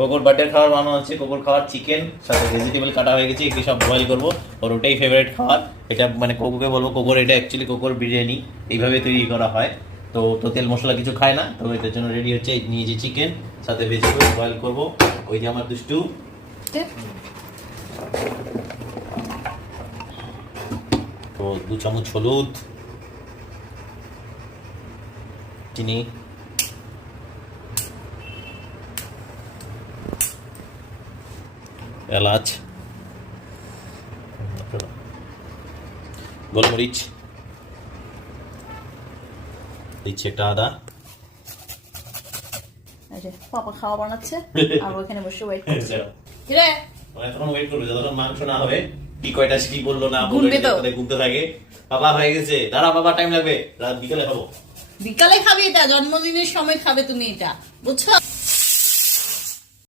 কোকোর birthday খাবার বানানো হচ্ছে। কোকোর খাবার চিকেন সাথে ভেজিটেবল কাটা হয়ে গেছে, এগুলি সব বয়েল করবো। ওর ওটাই ফেভারিট খাবার। এটা মানে কোকোকে বলবো কোকোর এটা অ্যাকচুয়ালি কোকোর বিরিয়ানি এইভাবে তৈরি করা হয়। তো তো তেল মশলা কিছু খায় না, তো এটার জন্য রেডি হচ্ছে। নিয়েছি চিকেন সাথে ভেজিটেবল বয়েল করবো। ওই যে আমার দুষ্টু। তো 2 চামচ হলুদ, চিনি, এলাচ, গোলমরিচ, দিচ্ছি একটা আদা। পাপা খাওয়া বানাচ্ছে আর ওখানে বসে ওয়েট করছে। কিরে এখন ওয়েট করবে যতক্ষণ মাংস না হবে। কি কয়টা কি বললো না বললো গুনতে থাকে। বাবা হয়ে গেছে, দাঁড়া বাবা, টাইম লাগবে, রাত বিকালে খাবো। বিকালে খাবে, এটা জন্মদিনের সময় খাবে তুমি, এটা বুঝছো?